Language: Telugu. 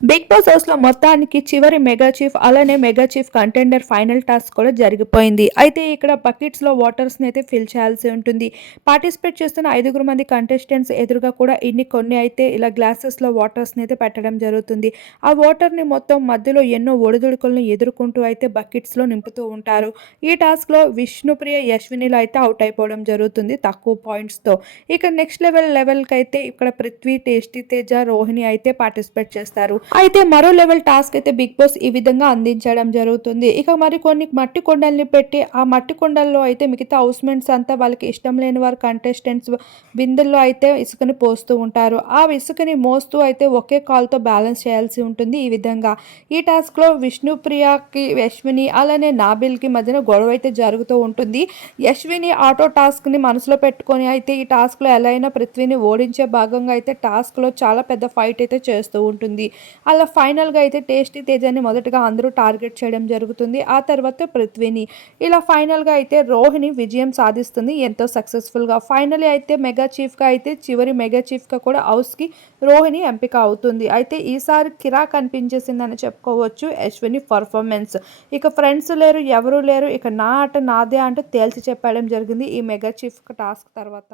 బిగ్ బాస్ హౌస్లో మొత్తానికి చివరి మెగా చీఫ్ అలానే mega chief contender final task కూడా జరిగిపోయింది. అయితే ఇక్కడ బకెట్స్లో వాటర్స్ని అయితే ఫిల్ చేయాల్సి ఉంటుంది. పార్టిసిపేట్ చేస్తున్న ఐదుగురు మంది కంటెస్టెంట్స్ ఎదురుగా కూడా ఇన్ని కొన్ని అయితే ఇలా గ్లాసెస్లో వాటర్స్ని అయితే పెట్టడం జరుగుతుంది. ఆ వాటర్ని మొత్తం మధ్యలో ఎన్నో ఒడిదుడుకులను ఎదుర్కొంటూ అయితే బకెట్స్లో నింపుతూ ఉంటారు. ఈ టాస్క్లో విష్ణుప్రియ యశ్వినిలో అయితే అవుట్ అయిపోవడం జరుగుతుంది తక్కువ పాయింట్స్తో. ఇక నెక్స్ట్ లెవెల్ లెవెల్కి అయితే ఇక్కడ పృథ్వీ టేస్టీ తేజ రోహిణి అయితే పార్టిసిపేట్ చేస్తారు. అయితే మరో లెవెల్ టాస్క్ అయితే బిగ్ బాస్ ఈ విధంగా అందించడం జరుగుతుంది. ఇక మరి కొన్ని మట్టి కొండల్ని పెట్టి ఆ మట్టి కొండల్లో అయితే మిగతా హౌస్మెంట్స్ అంతా వాళ్ళకి ఇష్టం లేని వారు కంటెస్టెంట్స్ బిందెల్లో అయితే ఇసుకని పోస్తూ ఉంటారు. ఆ ఇసుకని మోస్తూ అయితే ఒకే కాల్తో బ్యాలెన్స్ చేయాల్సి ఉంటుంది ఈ విధంగా. ఈ టాస్క్లో విష్ణుప్రియకి యశ్విని అలానే నాబిల్కి మధ్యన గొడవ అయితే జరుగుతూ ఉంటుంది. యశ్విని ఆటో టాస్క్ని మనసులో పెట్టుకొని అయితే ఈ టాస్క్లో ఎలా అయినా పృథ్వీని ఓడించే భాగంగా అయితే టాస్క్లో చాలా పెద్ద ఫైట్ అయితే చేస్తూ ఉంటుంది. అలా ఫైనల్గా అయితే టేస్టీ తేజాన్ని మొదటగా అందరూ టార్గెట్ చేయడం జరుగుతుంది. ఆ తర్వాత పృథ్వీని. ఇలా ఫైనల్గా అయితే రోహిణి విజయం సాధిస్తుంది. ఎంతో సక్సెస్ఫుల్గా. ఫైనలీ అయితే మెగా చీఫ్గా అయితే చివరి మెగా చీఫ్గా కూడా హౌస్కి రోహిణి ఎంపిక అవుతుంది. అయితే ఈసారి కిరాక్ అనిపించేసిందని చెప్పుకోవచ్చు అశ్విని పర్ఫార్మెన్స్. ఇక ఫ్రెండ్స్ లేరు ఎవరు లేరు. ఇక నా ఆట నాదే అంటూ తేల్చి చెప్పడం జరిగింది ఈ మెగా చీఫ్ టాస్క్ తర్వాత.